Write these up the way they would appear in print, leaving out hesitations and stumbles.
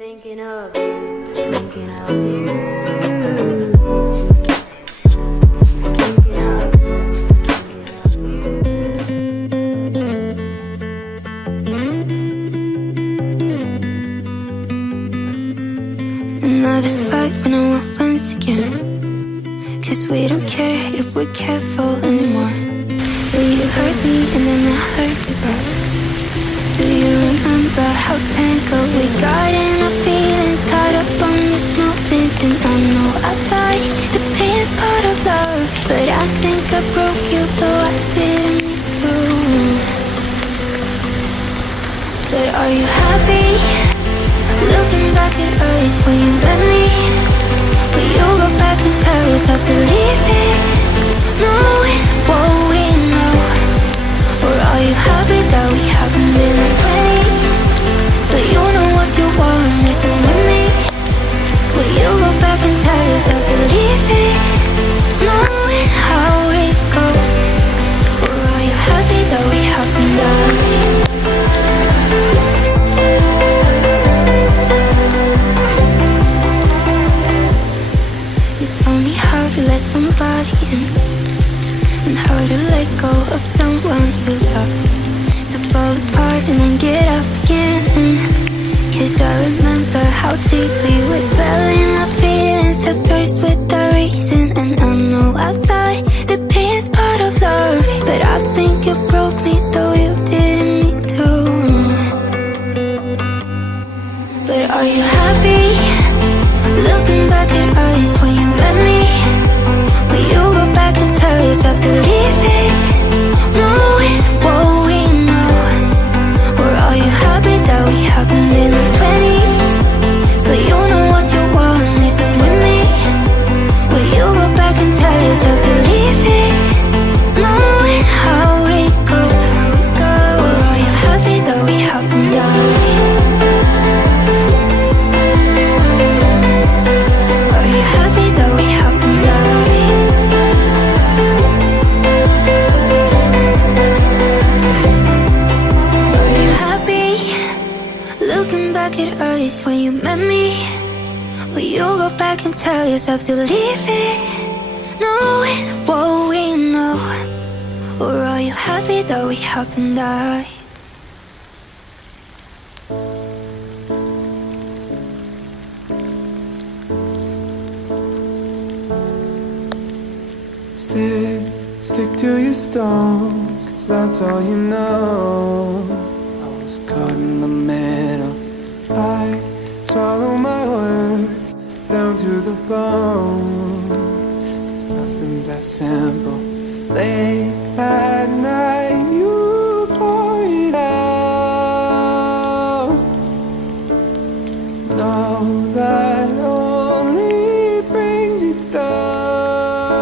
Thinking of you, thinking of you. Thinking of you, Another fight when I want once again. Cause we don't care if we're careful anymore. So you hurt me and then I hurt you back. Do you remember how tangled we got in our feelings? Caught up on the small things. And I know I thought the pain's part of love, but I think I broke you, though I didn't mean to. But are you happy? Looking back at us when you met me, will you go back and tell yourself to leave it, knowing what we know? Or are you happy that we happened in our 20s? So you know what you want, listen with me. Will you go back and tell yourself to leave it, knowing how it goes? Or are you happy that we happened out? Tell me how to let somebody in, and how to let go of someone you love, to fall apart and then get up again. Cause I remember how deeply we fell in our feelings at first without reason. And I know I thought the pain's part of love, but I think you broke me, though you didn't mean to. But are you happy? Looking back at us when you met me, will you go back and tell yourself to leave it, knowing what we know? Or are you happy that we happened in our 20s? So you know what you want, listen with me. Will you go back and tell yourself to leave it, knowing how it goes? Or are you happy that we happened out? When you met me, will you go back and tell yourself to leave it, knowing what we know? Or are you happy that we happened out? Stick to your stones, 'cause that's all you know. I was caught in the middle, I swallow my words down to the bone. 'Cause nothing's as simple. Late at night you point out. Know that only brings you down.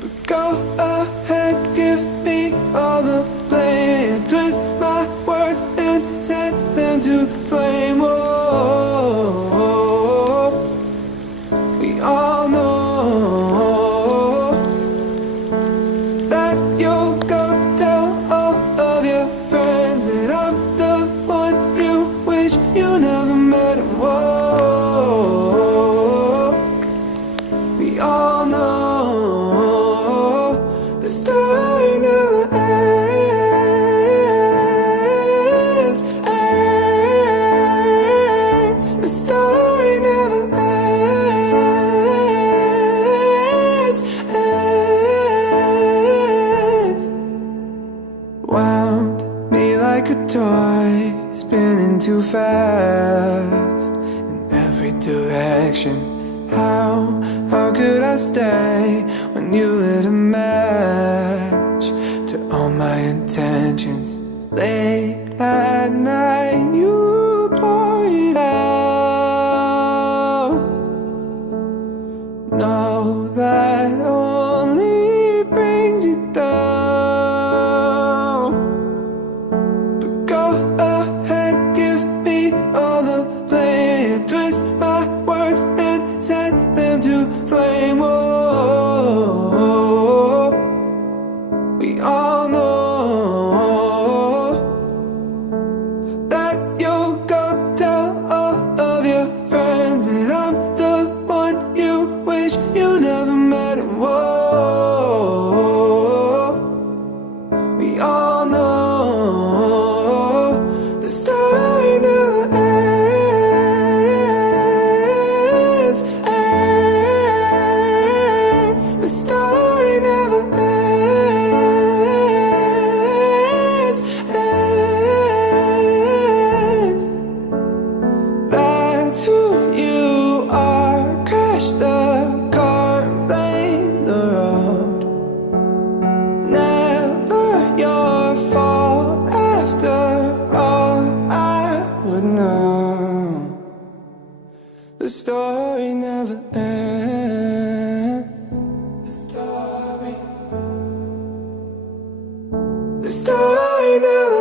But go ahead, give me all the blame. Twist my words and set them to flame. Oh, we all know that you'll go tell all of your friends that I'm the one you wish you never met. And whoa, we all know the story never ends. The story never ends. Wound me like a toy, spinning too fast in every direction. How could I stay when you lit a match to all my intentions? Late at night you point out. Know that only brings you down. But go ahead, give me all the blame. Twist my words and set them to flame. Oh, we all know that you story never ends. The story never